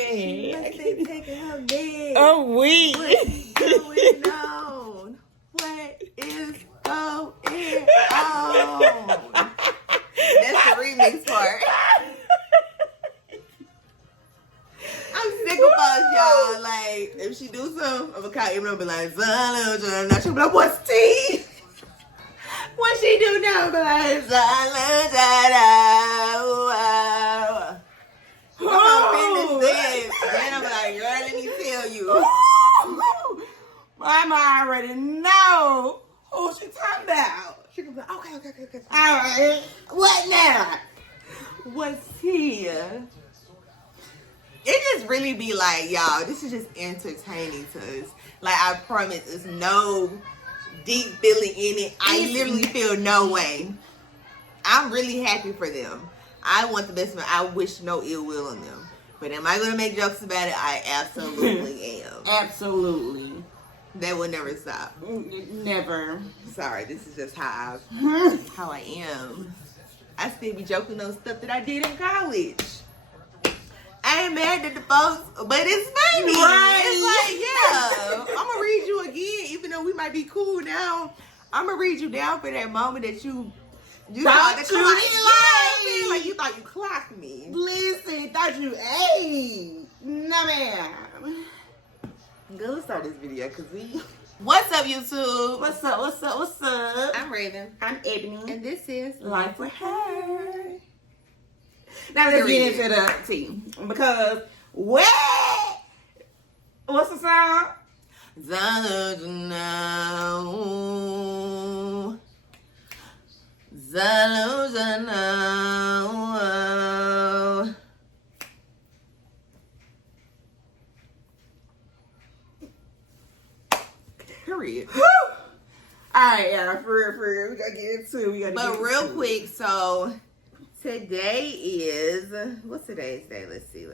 me. She must be taking her bed. Oh, we. What's going on? What is going on? That's the remix part. I'm sick of us, y'all. Like, if she do something, I'm gonna call Emma and be like, Zalujana. She'll be like, what's tea? What she do now? Be like, Zalujana. I'm gonna finish this. Then I'm like, girl, let me tell you. Mama already know who she talking about. She gonna be like, okay. All right. What now? What's here? It just really be like, y'all, this is just entertaining to us. Like, I promise, there's no deep feeling in it. I literally feel no way. I'm really happy for them. I want the best for them. I wish no ill will on them. But am I going to make jokes about it? I absolutely am. Absolutely. That will never stop. Never. Sorry, this is just how I am. I still be joking on stuff that I did in college. I ain't mad at the folks, but it's funny. Right. It's like, yeah, I'm gonna read you again, even though we might be cool now. I'm gonna read you down for that moment that you thought Thought to you clock. didn't Yeah, like you thought you clocked me. Listen, thought you, hey, no ma'am. Go, let's start this video because we. What's up, YouTube? What's up? I'm Raven. I'm Ebony. And this is Life with Her. Now let's get into the tea. Because what's the song? Zalujana. Period. Alright, y'all, for real. We gotta get into it. But real quick, so today is, what's today's day? Let's see.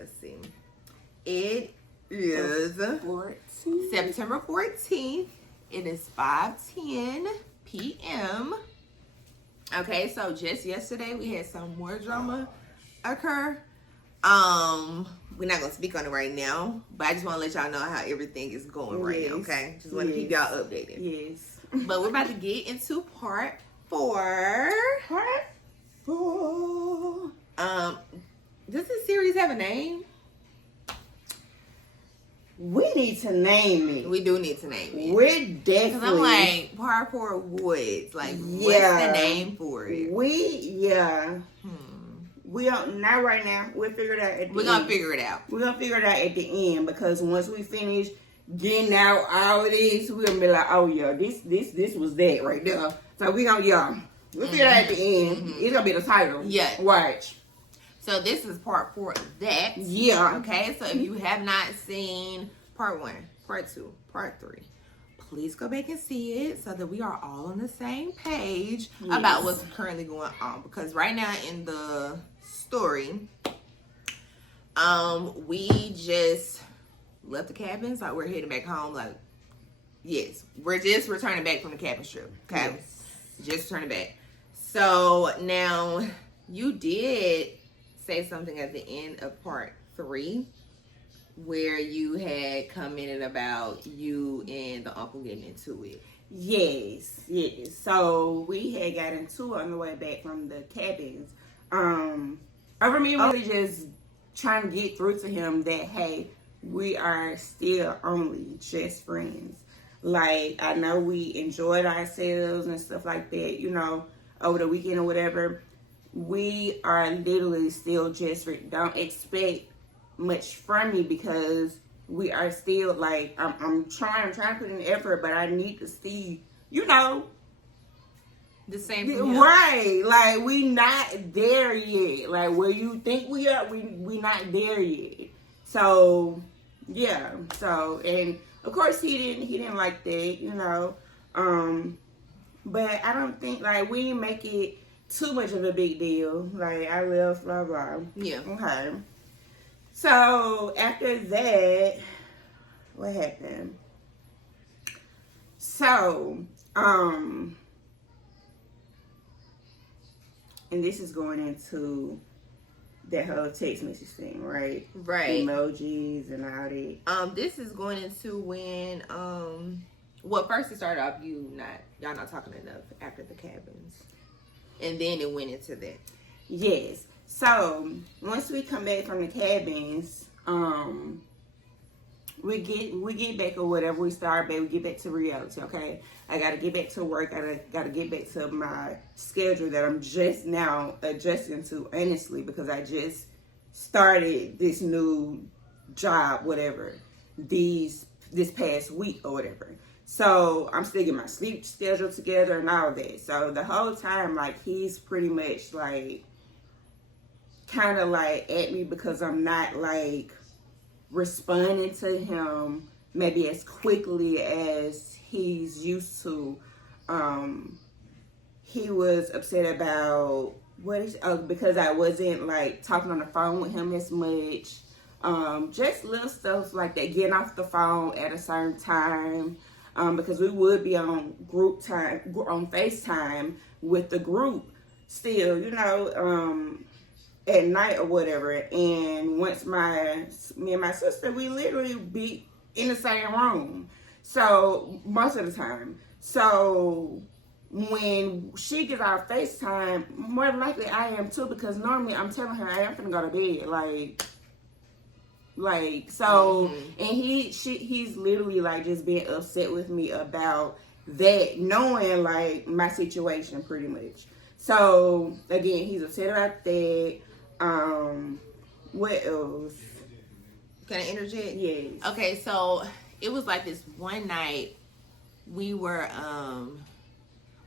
It is 14. September 14th. It is 5:10 p.m. Okay, so just yesterday we had some more drama occur. We're not gonna speak on it right now, but I just want to let y'all know how everything is going right now. Okay, just want to keep y'all updated. Yes. But we're about to get into part 4. Does this series have a name? We need to name it. We do need to name it. We're Because definitely. I'm like, part 4 woods. Like, what's the name for it? We don't, not right now. We'll figure it out at the end. We're going to figure it out. We're going to figure it out at the end, because once we finish getting out all of this, we're going to be like, oh yeah, this was that right there. So we're going to, we'll figure it out at the end. It's going to be the title. Yeah. Watch. So this is part 4 of that. Yeah. Okay, so if you have not seen part 1, part 2, part 3, please go back and see it so that we are all on the same page about what's currently going on. Because right now in the story, we just left the cabins. Like, we're heading back home. Like, yes, we're just returning back from the cabin trip. Okay, just returning back. So now you did say something at the end of part 3 where you had commented about you and the uncle getting into it. Yes. So we had got into it on the way back from the cabins. Over me really just trying to get through to him that, hey, we are still only just friends. Like, I know we enjoyed ourselves and stuff like that, you know, over the weekend or whatever. We are literally still just friends. Don't expect much from me, because we are still, like, I'm trying to put in effort, but I need to see, you know, the same thing. Right. Like, we not there yet. Like, where you think we are, we not there yet. So, yeah. So, and of course he didn't like that, you know. But I don't think, like, we didn't make it too much of a big deal. Like, I left, blah, blah. Yeah. Okay. So, after that, what happened? So, and this is going into that whole text message thing, right? Right. Emojis and all that. This is going into when well, first it started off y'all not talking enough after the cabins. And then it went into that. Yes. So once we come back from the cabins, we get back or whatever, we start back, we get back to reality, okay? I gotta get back to work, I gotta get back to my schedule that I'm just now adjusting to, honestly, because I just started this new job, whatever, this past week or whatever. So I'm still getting my sleep schedule together and all that. So the whole time, like, he's pretty much like kind of like at me because I'm not like responding to him maybe as quickly as he's used to. He was upset about because I wasn't like talking on the phone with him as much. Just little stuff like that, getting off the phone at a certain time. Because we would be on group time, on FaceTime with the group still, at night or whatever. And once me and my sister, we literally be in the same room. So most of the time. So when she gets our FaceTime, more than likely I am too, because normally I'm telling her, hey, I'm finna go to bed. So, and he's literally like just being upset with me about that, knowing like my situation pretty much. So again, he's upset about that. What else? Can I interject? Yes. Okay, so it was like this one night we were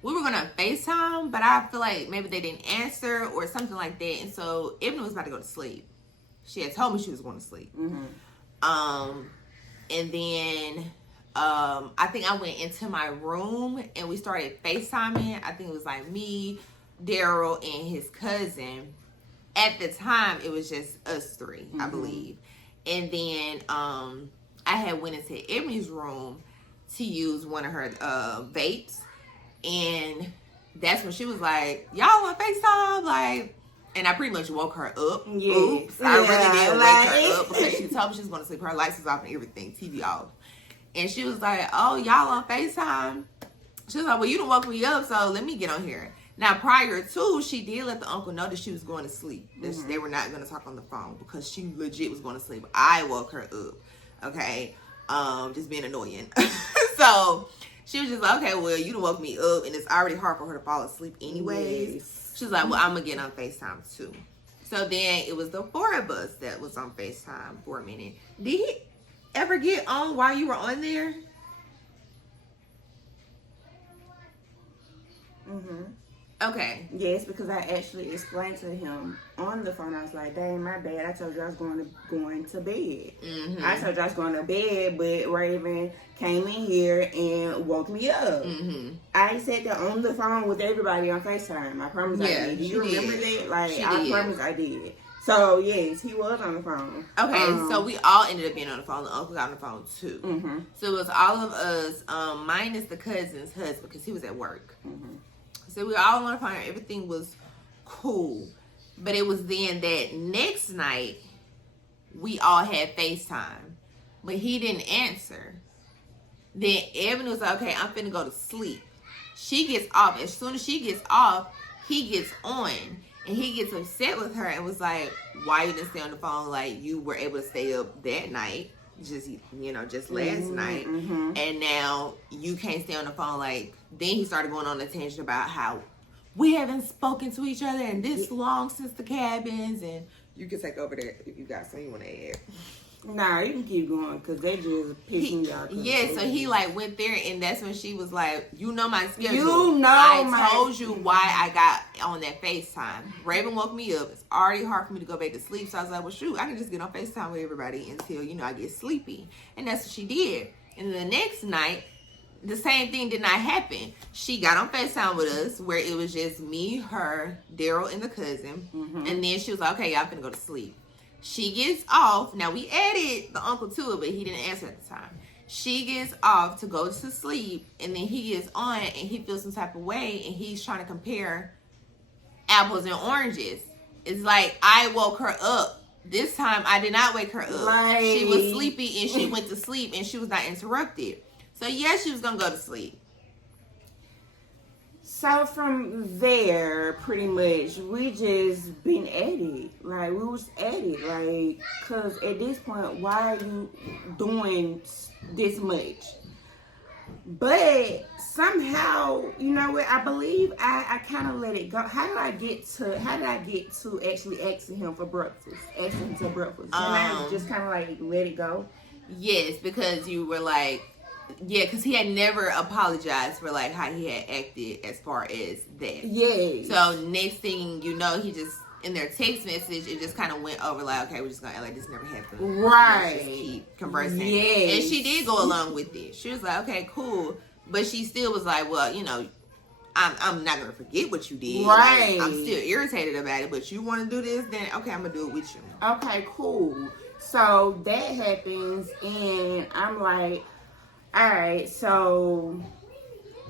gonna FaceTime, but I feel like maybe they didn't answer or something like that, and so Ebony was about to go to sleep. She had told me she was going to sleep. Mm-hmm. And then I think I went into my room and we started FaceTiming. I think it was like me, Daryl, and his cousin. At the time, it was just us three, I believe. And then I had went into Ebony's room to use one of her vapes. And that's when she was like, y'all want FaceTime? Like, and I pretty much woke her up. Yes. Oops. I really did wake her up because she told me she was going to sleep. Her lights was off and everything, TV off. And she was like, oh, y'all on FaceTime? She was like, well, you done woke me up, so let me get on here. Now, prior to, she did let the uncle know that she was going to sleep. That they were not going to talk on the phone because she legit was going to sleep. I woke her up, okay? Just being annoying. So she was just like, okay, well, you done woke me up, and it's already hard for her to fall asleep anyways. Yes. She was like, well, I'm going to get on FaceTime too. So then it was the four of us that was on FaceTime for a minute. Did he ever get on while you were on there? Mm-hmm. Okay. Yes, because I actually explained to him on the phone. I was like, dang, my bad. I told you I was going to bed. Mm-hmm. I told you I was going to bed, but Raven came in here and woke me up. Mm-hmm. I said that on the phone with everybody on FaceTime. I promise I did. Do you remember that? Like, I promise I did. So, yes, he was on the phone. Okay, so we all ended up being on the phone. The uncle got on the phone, too. Mm-hmm. So it was all of us, minus the cousin's husband, because he was at work. Mm-hmm. So we were all on the phone. Everything was cool. But it was then that next night, we all had FaceTime. But he didn't answer. Then Ebony was like, okay, I'm finna go to sleep. She gets off. As soon as she gets off, he gets on. And he gets upset with her and was like, why you didn't stay on the phone? Like, you were able to stay up that night. Just last night. Mm-hmm. And now you can't stay on the phone. Like, then he started going on a tangent about how we haven't spoken to each other in this long since the cabins. And you can take over there if you got something you want to add. Nah, you can keep going because they just pissing me off. Yeah, so he like went there and that's when she was like, you know my schedule. I told you why I got on that FaceTime. Raven woke me up. It's already hard for me to go back to sleep. So I was like, well, shoot, I can just get on FaceTime with everybody until, I get sleepy. And that's what she did. And the next night, the same thing did not happen. She got on FaceTime with us where it was just me, her, Daryl, and the cousin. Mm-hmm. And then she was like, okay, y'all finna go to sleep. She gets off. Now, we added the uncle to it, but he didn't answer at the time. She gets off to go to sleep, and then he gets on, and he feels some type of way, and he's trying to compare apples and oranges. It's like I woke her up. This time I did not wake her up. Like, she was sleepy and she went to sleep and she was not interrupted. So yeah, she was gonna go to sleep. So from there, pretty much, we just been at it. Like, we was at it. Like, because at this point, why are you doing this much? But somehow, you know what? I believe I kind of let it go. How did I get to actually asking him for breakfast? Asking him to breakfast. And I just kind of like let it go. Yes, because you were like, yeah, because he had never apologized for like how he had acted as far as that. Yeah. So next thing you know, he just in their text message, it just kind of went over like, okay, we're just gonna act like this never happened. Right. Let's just keep conversing. Yes. And she did go along with it. She was like, okay, cool, but she still was like, well, you know, I'm not gonna forget what you did. Right. Like, I'm still irritated about it, but you want to do this, then okay, I'm gonna do it with you. Okay, cool. So that happens, and I'm like, all right, so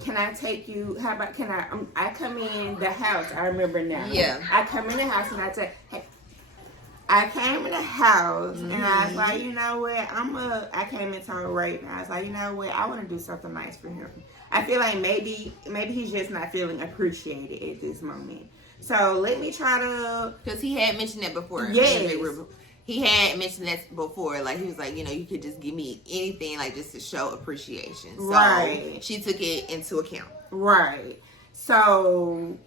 can I take you? How about I come in the house. I remember now. Yeah. I come in the house and I say, hey. I came in the house and I was like, you know what? I came into her right now. I was like, you know what? I want to do something nice for him. I feel like maybe he's just not feeling appreciated at this moment. So let me try to. Because he had mentioned that before. Yes. He had mentioned that before. Like, he was like, you know, you could just give me anything, like, just to show appreciation. So right. She took it into account. Right. So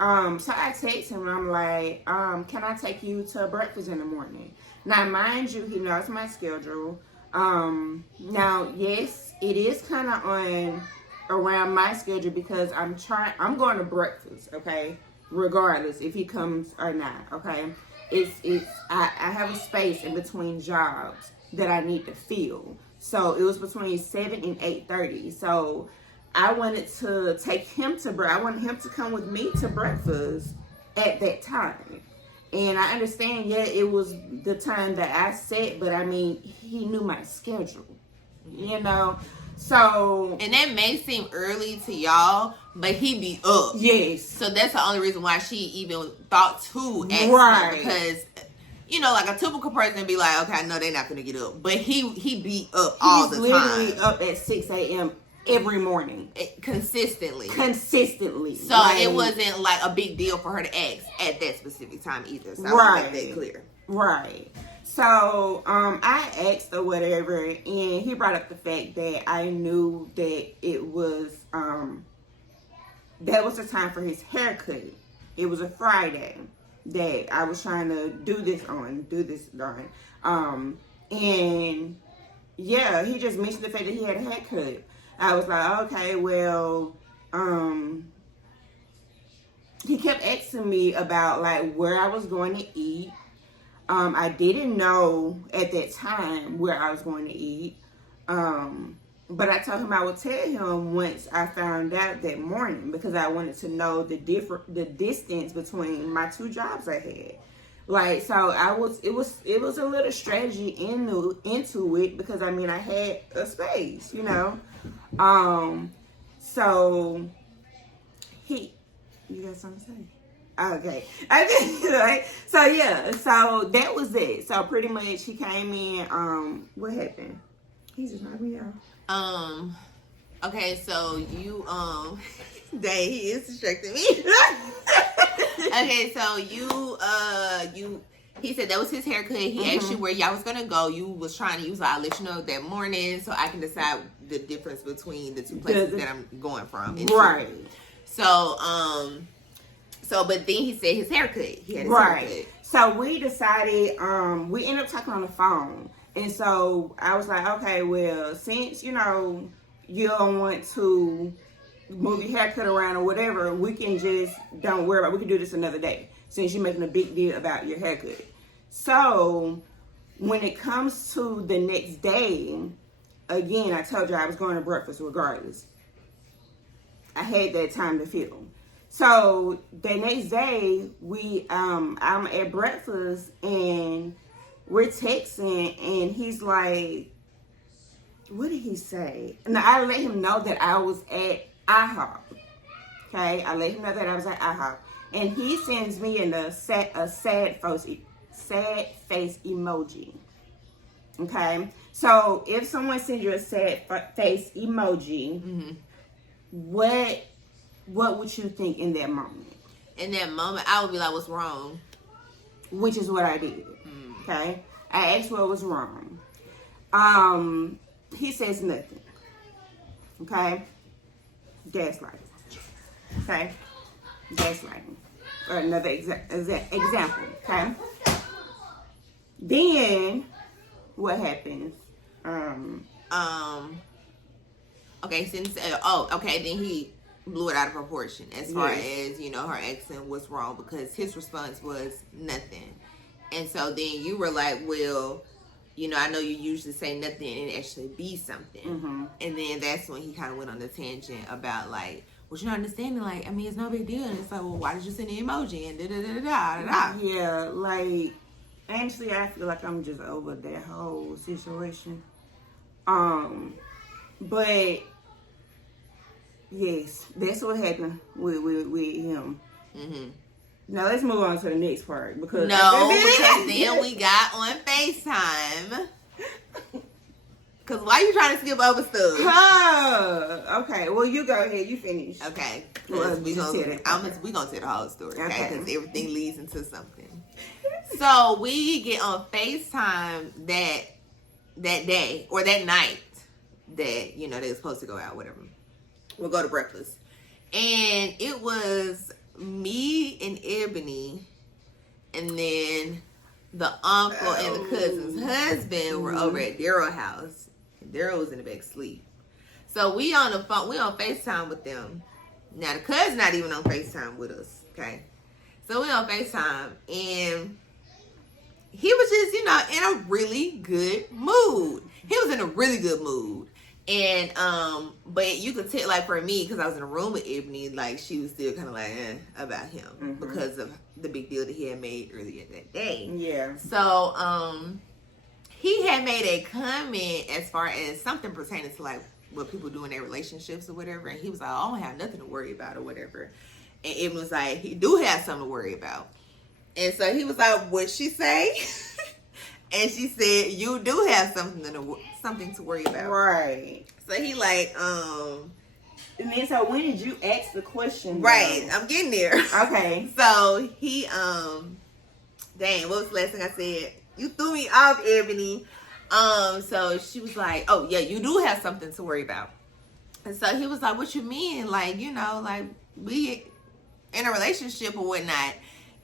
I text him and I'm like, can I take you to breakfast in the morning? Now, mind you, he knows my schedule. Now, yes, it is kind of on around my schedule because I'm going to breakfast, okay? Regardless if he comes or not, okay? I have a space in between jobs that I need to fill. So it was between 7 and 8:30. So I wanted to take him to breakfast. I wanted him to come with me to breakfast at that time. And I understand, yeah, it was the time that I set, but I mean, he knew my schedule, you know? So. And that may seem early to y'all, but he be up. Yes. So that's the only reason why she even thought to ask right. her. Because, you know, like a typical person be like, okay, I know they're not going to get up. But he be up all the time. He's literally up at 6 a.m. every morning. Consistently. So like, it wasn't like a big deal for her to ask at that specific time either. So I want to make that clear. Right. So I asked or whatever, and he brought up the fact that I knew that it was that was the time for his haircut. It was a Friday that I was trying to do this on. And yeah, he just mentioned the fact that he had a haircut. I was like, okay, well, he kept asking me about like where I was going to eat. I didn't know at that time where I was going to eat. But I told him I would tell him once I found out that morning because I wanted to know the distance between my two jobs I had. Like, so it was a little strategy into it because I mean I had a space, you know. So you got something to say? Okay. Right. So yeah, so that was it. So pretty much he came in, what happened? He just knocked me out. Okay, so you dang, he is distracting me. Okay, so he said that was his haircut. He asked you where y'all was gonna go. You was like, I'll let you know that morning so I can decide the difference between the two places that I'm going from. Right. So, but then he said his haircut. He had his haircut. So we decided, we ended up talking on the phone. And so I was like, okay, well, since, you know, you don't want to move your haircut around or whatever, we can don't worry about it. We can do this another day since you're making a big deal about your haircut. So when it comes to the next day, again, I told you I was going to breakfast regardless. I had that time to fill. So the next day, I'm at breakfast and we're texting, and he's like, "What did he say?" And I let him know that I was at IHOP. Okay, I let him know that I was at IHOP, and he sends me in a sad face emoji. Okay, so if someone sends you a sad face emoji, what would you think in that moment? In that moment, I would be like, "What's wrong?" Which is what I did. Okay, I asked what was wrong. He says nothing. Okay, gaslighting. Okay, gaslighting. Another example. Okay, then what happens? Okay, since okay, then he blew it out of proportion as far as, you know, her asking what's wrong, because his response was nothing. And so then you were like, well, you know, I know you usually say nothing and it actually be something. And then that's when he kind of went on the tangent about like, well, you're not understanding, like, I mean, it's no big deal. And it's like, well, why did you send an emoji and da-da-da-da-da-da? Yeah, like, honestly, I feel like I'm just over that whole situation. But yes, that's what happened with him. Now let's move on to the next part, because because then we got on FaceTime. Cause why you trying to skip over stuff? Okay, well you go ahead, you finish. Okay, Well, we gonna tell the whole story. Okay, because everything leads into something. So we get on FaceTime that day or that night that, you know, they were supposed to go out, whatever. We'll go to breakfast. And it was me and Ebony, and then the uncle and the cousin's husband were over at Daryl's house. And Daryl was in the back asleep. So we on the phone, we on FaceTime with them. Now the cousin not even on FaceTime with us, okay? So we on FaceTime, and he was just, you know, in a really good mood. He was in a really good mood. And, but you could tell, like, for me, because I was in a room with Ebony, like, she was still kind of like, about him because of the big deal that he had made earlier that day. Yeah. So, he had made a comment as far as something pertaining to, like, what people do in their relationships or whatever. And he was like, I don't have nothing to worry about or whatever. And Ebony was like, he do have something to worry about. And so he was like, what'd she say? And she said, you do have something to worry about. Right. So he like, And then, so when did you ask the question? Right, though? I'm getting there. Okay. So he, dang, what was the last thing I said? You threw me off, Ebony. So she was like, oh yeah, you do have something to worry about. And so he was like, what you mean? Like, you know, like we in a relationship or whatnot.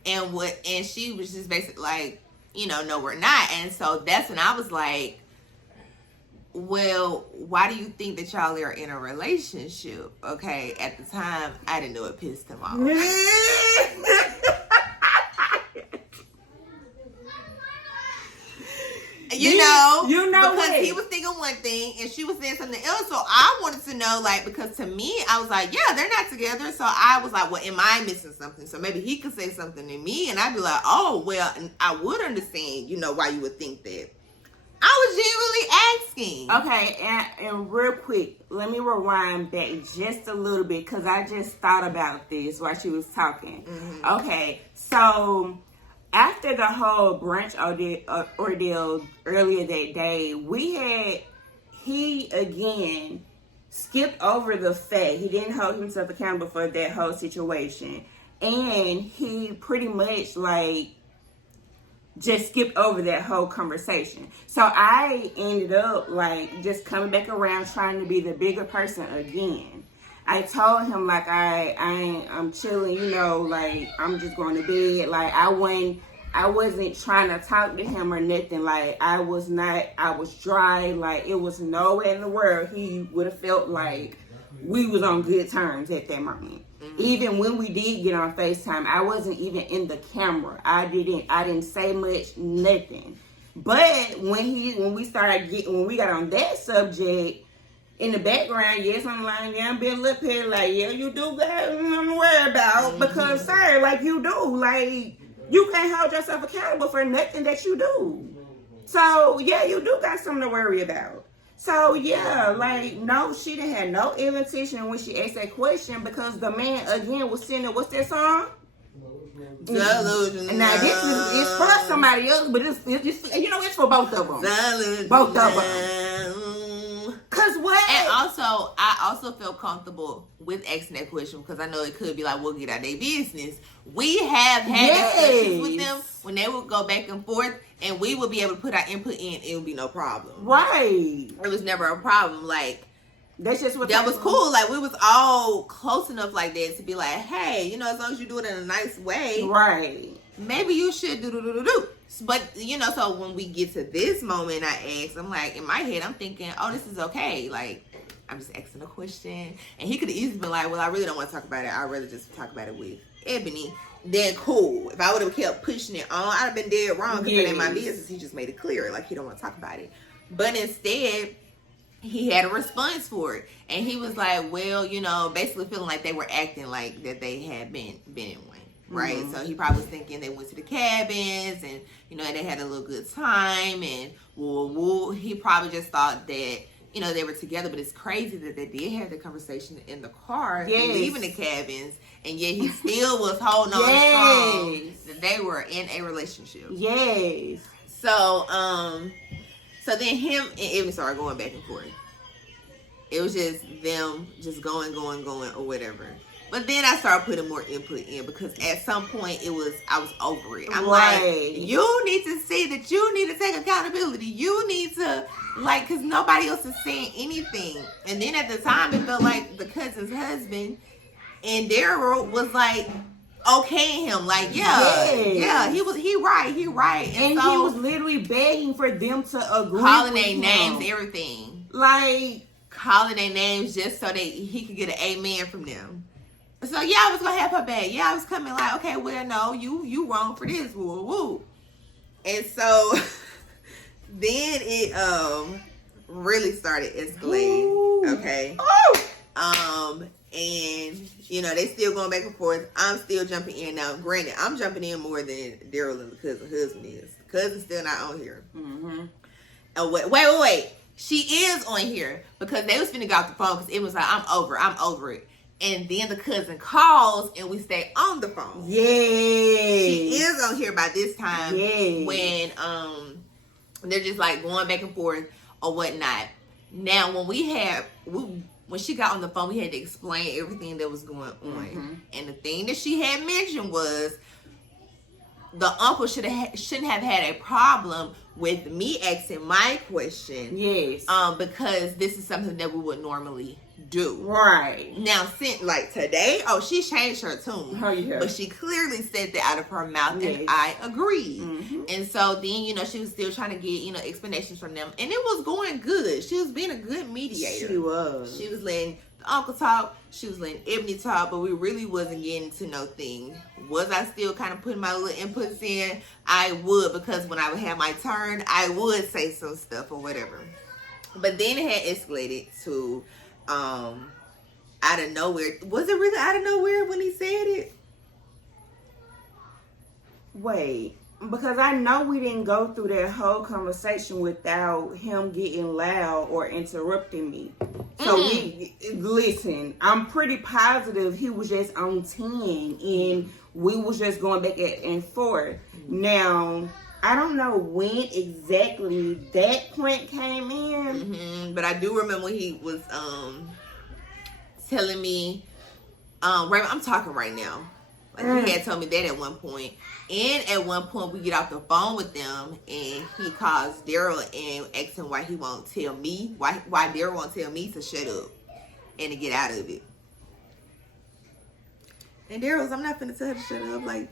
And she was just basically like, you know, no, we're not. And so that's when I was like, well, why do you think that y'all are in a relationship? Okay, at the time, I didn't know it pissed him off. You know because what? he was thinking one thing and she was saying something else. So I wanted to know, like, because to me, I was like, yeah, they're not together. So I was like, well, am I missing something? So maybe he could say something to me and I'd be like, oh, well, I would understand, you know, why you would think that. I was genuinely asking. Okay, and real quick, let me rewind back just a little bit, because I just thought about this while she was talking. Okay, so after the whole brunch ordeal earlier that day, he again skipped over the fact he didn't hold himself accountable for that whole situation, and he pretty much like just skipped over that whole conversation. So I ended up like just coming back around, trying to be the bigger person again. I told him like I'm chilling, you know, like I'm just going to bed. Like I wasn't trying to talk to him or nothing. Like I was dry. Like it was nowhere in the world he would have felt like we was on good terms at that moment. Even when we did get on FaceTime, I wasn't even in the camera. I didn't say much, nothing. But when we got on that subject, in the background, yes, I'm like, yeah, I'm being lip here, like, yeah, you do got something to worry about. Because, sir, like, you do. Like, you can't hold yourself accountable for nothing that you do. So, yeah, you do got something to worry about. So, yeah, like, no, she didn't have no ill intention when she asked that question, because the man, again, was singing, what's that song? Delusional. Now this is for somebody else, but it's it's for both of them. Delusional. Both of them. Cause what? And also, I also feel comfortable with asking that question because I know it could be like, we'll get out their business. We have had discussions with them when they would go back and forth, and we would be able to put our input in. It would be no problem. Right. It was never a problem. Like, that's just what that was cool. Like, we was all close enough like that to be like, hey, as long as you do it in a nice way, right? Maybe you should do. But so when we get to this moment, I ask, I'm like, in my head, I'm thinking, oh, this is okay. Like, I'm just asking a question, and he could have easily been like, well, I really don't want to talk about it. I'd rather just talk about it with Ebony. Then cool. If I would have kept pushing it on, I'd have been dead wrong because it ain't my business. He just made it clear, like, he don't want to talk about it. But instead, he had a response for it, and he was like, well, basically feeling like they were acting like that they had been in one, right? Mm-hmm. So he probably was thinking they went to the cabins and they had a little good time, and he probably just thought that they were together. But it's crazy that they did have the conversation in the car, leaving the cabins, and yet he still was holding on strong that they were in a relationship. Yes. So then him and Ebony started going back and forth. It was just them just going or whatever. But then I started putting more input in because at some point I was over it. I'm like, you need to see that you need to take accountability. You need to, because nobody else is saying anything. And then at the time, it felt like the cousin's husband and Daryl was like, okay, him like, he right, and so, he was literally begging for them to agree, calling their names, everything, like calling their names just so that he could get an amen from them. So I was gonna have her back. I was coming like, okay, well, no, you wrong for this, woo. And so then it really started escalating. Ooh. Okay. Oh. And they still going back and forth. I'm still jumping in now. Granted, I'm jumping in more than Daryl and the cousin husband is. The cousin's still not on here. Mm-hmm. Oh wait. She is on here because they was finna get off the phone because it was like, I'm over it. And then the cousin calls and we stay on the phone. Yeah. She is on here by this time. Yeah. When they're just like going back and forth or whatnot. Now when she got on the phone, we had to explain everything that was going on. Mm-hmm. And the thing that she had mentioned was the uncle shouldn't have had a problem with me asking my question. Yes. Because this is something that we would normally do. Right. Now, since today, she changed her tune. Oh, yeah. But she clearly said that out of her mouth, and I agreed. Mm-hmm. And so then, she was still trying to get, explanations from them. And it was going good. She was being a good mediator. She was. She was letting the uncle talk. She was letting Ebony talk. But we really wasn't getting to no thing. Was I still kind of putting my little inputs in? I would, because when I would have my turn, I would say some stuff or whatever. But then it had escalated to out of nowhere. Was it really out of nowhere when he said it? Wait, because I know we didn't go through that whole conversation without him getting loud or interrupting me. So listen, I'm pretty positive he was just on 10 and we was just going back and forth. Now, I don't know when exactly that point came in. Mm-hmm. But I do remember when he was telling me, I'm talking right now. Like he had told me that at one point. And at one point we get off the phone with them and he calls Daryl and asks him why he won't tell me, why Daryl won't tell me to shut up and to get out of it. And Daryl's, I'm not finna tell her to shut up. Like,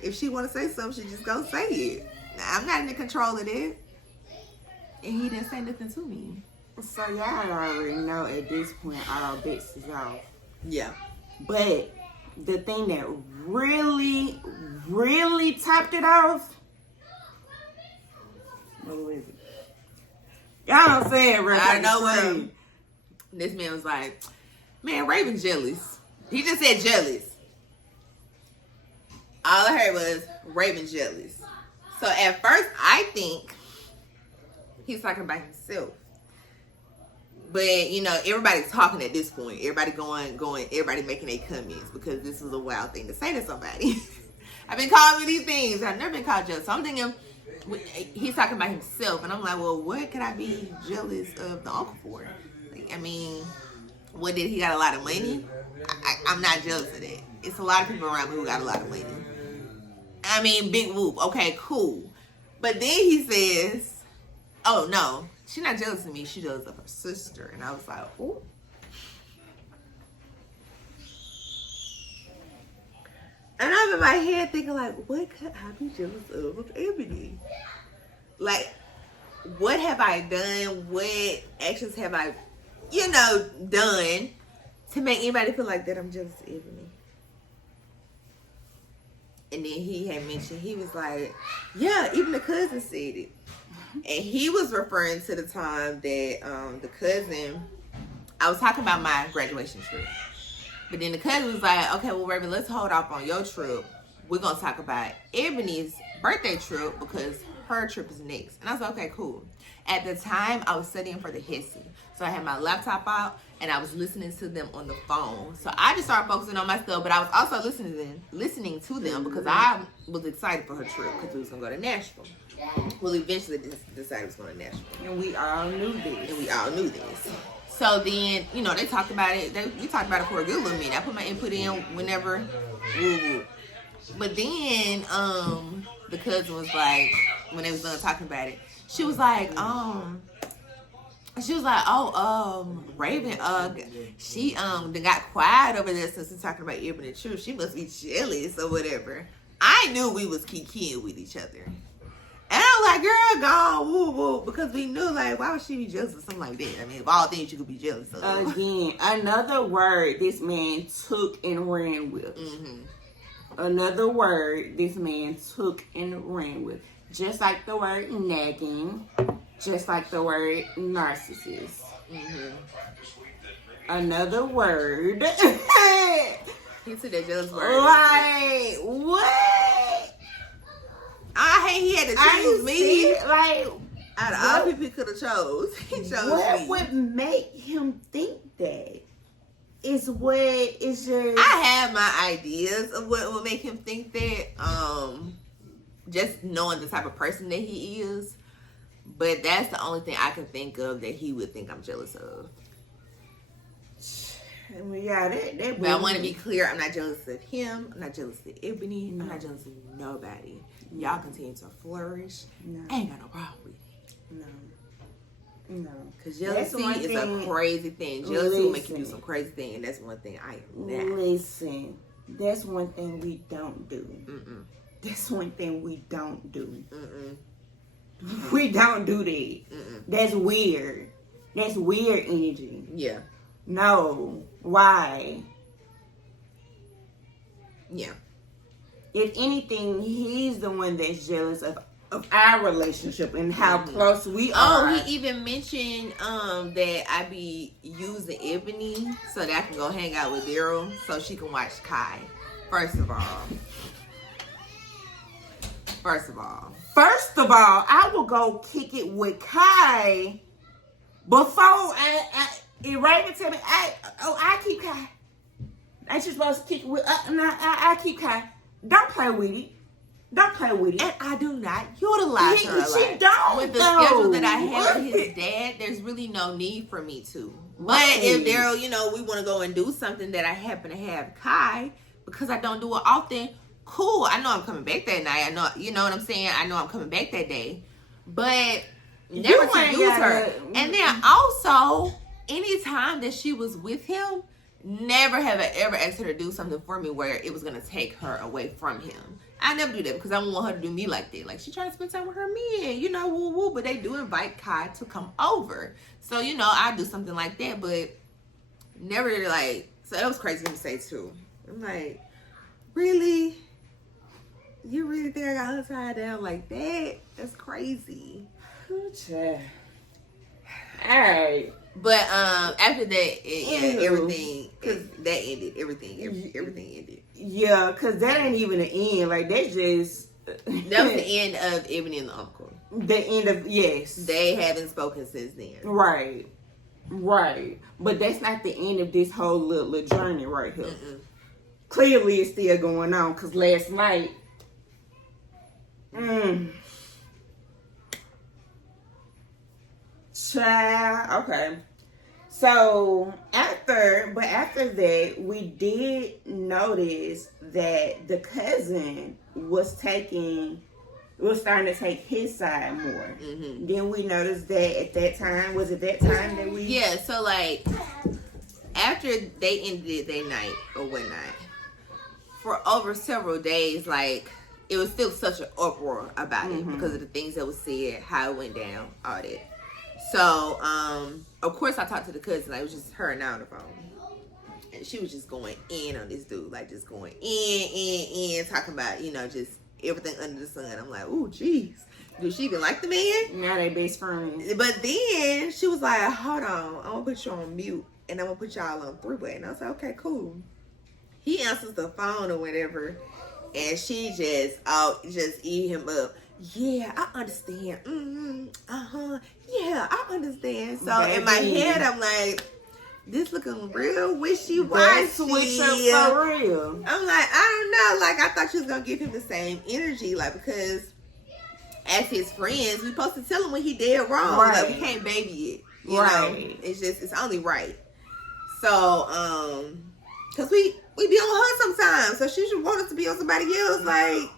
if she wanna say something, she just gonna say it. I'm not in the control of that. And he didn't say nothing to me. So y'all already know at this point all bets is off. Yeah. But the thing that really, really topped it off. What is it? Y'all don't say it right. I know what. This man was like, man, Raven's jealous. He just said jealous. All I heard was Raven's jealous. So at first, I think he's talking about himself. But, everybody's talking at this point. Everybody going, everybody making their comments because this is a wild thing to say to somebody. I've been called many things. I've never been called jealous. So I'm thinking, he's talking about himself. And I'm like, well, what could I be jealous of the uncle for? Like, I mean, what, did he got a lot of money? I'm not jealous of that. It's a lot of people around me who got a lot of money. I mean, big whoop. Okay, cool. But then he says, oh, no, she's not jealous of me. She's jealous of her sister. And I was like, ooh. And I'm in my head thinking, like, what could I be jealous of Ebony? Like, what have I done? What actions have I, done to make anybody feel like that I'm jealous of Ebony? And then he had mentioned, he was like, yeah, even the cousin said it. And he was referring to the time that the cousin, I was talking about my graduation trip. But then the cousin was like, okay, well, Raven, let's hold off on your trip. We're going to talk about Ebony's birthday trip because her trip is next. And I was like, okay, cool. At the time, I was studying for the HESI. So I had my laptop out and I was listening to them on the phone. So I just started focusing on my stuff, but I was also listening to them because I was excited for her trip because we was going to go to Nashville. Well, eventually decided we was going to Nashville. And we all knew this. So then, they talked about it. We talked about it for a good little minute. I put my input in whenever. Woo. But then, the cousin was like, when they was done talking about it, she was like, Raven, she done got quiet over there since we're talking about Ebony and Truth. She must be jealous or whatever. I knew we was kikiing with each other. And I was like, girl, go, woo, woo. Because we knew, like, why would she be jealous of something like that? I mean, of all things you could be jealous of. Again, another word this man took and ran with. Mm-hmm. Another word this man took and ran with. Just like the word nagging. Just like the word narcissist. Mm-hmm. Another word. He took that jealous word. Like, what? I hate he had to choose me. Like, out of all people he could have chose, he chose what me. What would make him think that? It's just. I have my ideas of what would make him think that. Just knowing the type of person that he is, but that's the only thing I can think of that he would think I'm jealous of. Yeah, that. But I want to be clear. I'm not jealous of him. I'm not jealous of Ebony. No. I'm not jealous of nobody. Y'all continue to flourish. No. I ain't got no problem with it. No. Because jealousy is a crazy thing. Jealousy will make you do some crazy thing, and that's one thing I am not. Listen, that's one thing we don't do. Mm-mm. That's one thing we don't do. Mm-mm. We don't do that. Mm-mm. That's weird. That's weird energy. Yeah. No. Why? Yeah. If anything, he's the one that's jealous of our relationship and how close we are. Oh, he even mentioned that I be using Ebony so that I can go hang out with Daryl so she can watch Kai. First of all, I will go kick it with Kai before Raven tell me, I keep Kai. Ain't you supposed to kick it with, I keep Kai. Don't play with it. And I do not utilize her a lot. She don't. With the schedule that I have with his dad, there's really no need for me to. But if Daryl, we want to go and do something that I happen to have Kai, because I don't do it often, cool. I know I'm coming back that night. I know, you know what I'm saying? I know I'm coming back that day. But never to use her. And then also, anytime that she was with him, never have I ever asked her to do something for me where it was going to take her away from him. I never do that because I don't want her to do me like that. Like, she trying to spend time with her men, woo woo. But they do invite Kai to come over. So, I do something like that, but never like, so that was crazy to say too. I'm like, really? You really think I got her tied down like that? That's crazy. All right. But after that, everything, because that ended. Everything ended. Yeah, because that ain't even the end. Like, that's just... That was the end of Ebony and the uncle. The end of... Yes. They haven't spoken since then. Right. But that's not the end of this whole little journey right here. Mm-mm. Clearly, it's still going on, because last night, Child, okay. So after that, we did notice that the cousin was starting to take his side more. Mm-hmm. Then we noticed that at that time, was it that time that we? Yeah. So like, after they ended their night or whatnot, for over several days, like it was still such an uproar about it because of the things that was said, how it went down, all that. So, of course, I talked to the cousin. Like, it was just her and I on the phone. And she was just going in on this dude. Like, just going in, talking about, just everything under the sun. I'm like, ooh, jeez. Do she even like the man? Now they best friends. But then she was like, hold on. I'm going to put you on mute. And I'm going to put y'all on three-way. And I was like, okay, cool. He answers the phone or whatever. And she just eat him up. Yeah, I understand. Yeah, I understand. So in my head, I'm like, this looking real wishy-washy. Switch up for real. I'm like, I don't know. Like, I thought you was going to give him the same energy. Like, because as his friends, we supposed to tell him when he did wrong. Right. Like, we can't baby it. You know? It's only right. So, because we be on her sometimes. So she should want us to be on somebody else. Like,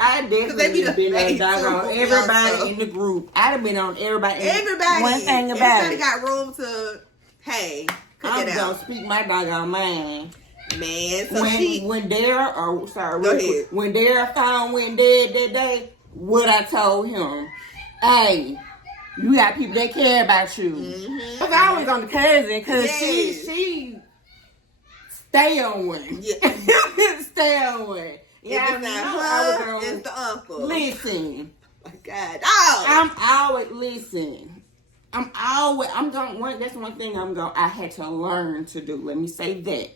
I definitely have been on doggone everybody in the group. I'd have been on everybody. One thing about everybody got room to, hey, I'm gonna speak my doggone mind. Man, so when Dara found went dead that day, what I told him, hey, you got people that care about you. Cause I was on the cousin, cause she stay on one. Yeah. Stay on one. Yeah, it's the uncle. Listen. Oh my God. That's one thing I had to learn to do. Let me say that.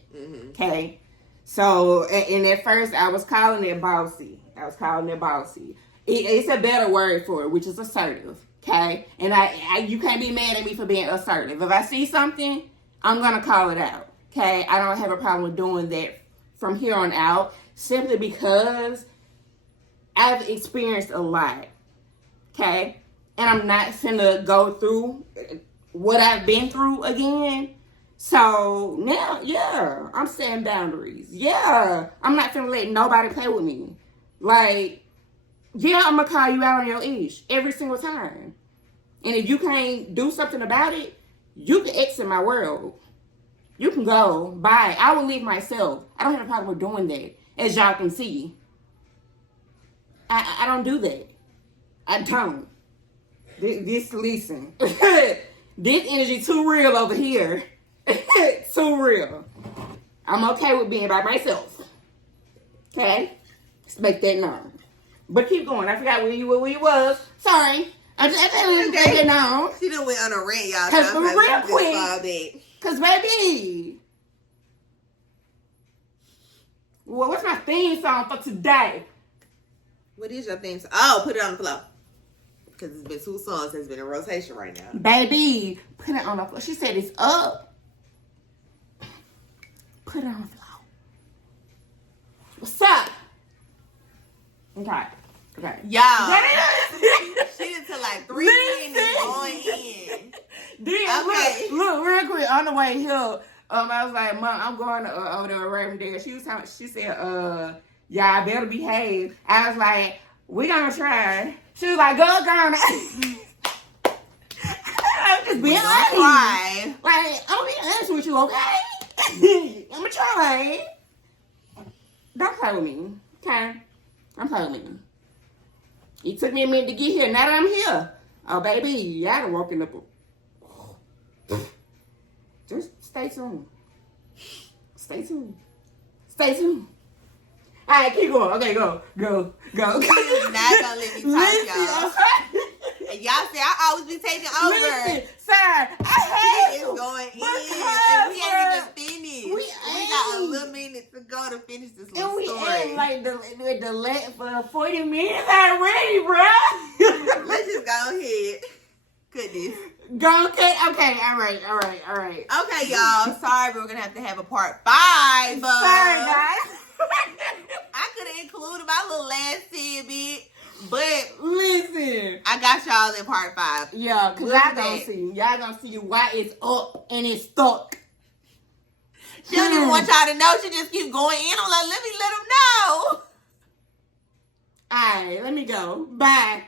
Okay. So, and at first I was calling it bossy. It's a better word for it, which is assertive. Okay. And you can't be mad at me for being assertive. If I see something, I'm going to call it out. Okay. I don't have a problem with doing that from here on out. Simply because I've experienced a lot, okay? And I'm not finna go through what I've been through again. So now, yeah, I'm setting boundaries. Yeah, I'm not finna let nobody play with me. Like, yeah, I'm gonna call you out on your ish every single time. And if you can't do something about it, you can exit my world. You can go, bye. I will leave myself. I don't have a problem with doing that. As y'all can see, I don't do that. I don't. Listen. This energy too real over here. Too real. I'm okay with being by myself. Okay? Let's make that known. But keep going. I forgot where you was. Sorry. I just make that known. She done went on a rant, y'all. Because real quick. Because baby... Well, what's my theme song for today? What is your theme song? Oh, put it on the floor. Because it's been 2 songs that's been in rotation right now. Baby, put it on the floor. She said it's up. Put it on the floor. What's up? Okay. Y'all. She done took like 3 minutes going in. Okay. Look, real quick, on the way here. I was like, Mom, I'm going over there with Raven Dale. She said, y'all better behave. I was like, we gonna try. She was like, go. I'm just being honest. Like, I'm being honest with you, okay? I'm gonna try. Don't play with me, okay? Don't play with me. It took me a minute to get here. Now that I'm here. Oh, baby, y'all done woken up. Just stay tuned. All right, keep going. Okay, go. She's not gonna let me talk, y'all. And y'all say I always be taking over. Listen, sir, I hate you. Going in, and we ain't even finished. We got a little minute to go to finish this little story. And we like the for 40 minutes already, bro. Let's just go ahead. Goodness. Go, okay, all right. Okay, y'all. Sorry, we're gonna have to have a part 5. Sorry, guys. I could have included my little last tidbit. But listen, I got y'all in part 5. yeah, because y'all gonna see. Y'all gonna see why it's up and it's stuck. She don't even want y'all to know. She just keep going in. I'm like, let me let them know. All right, let me go. Bye.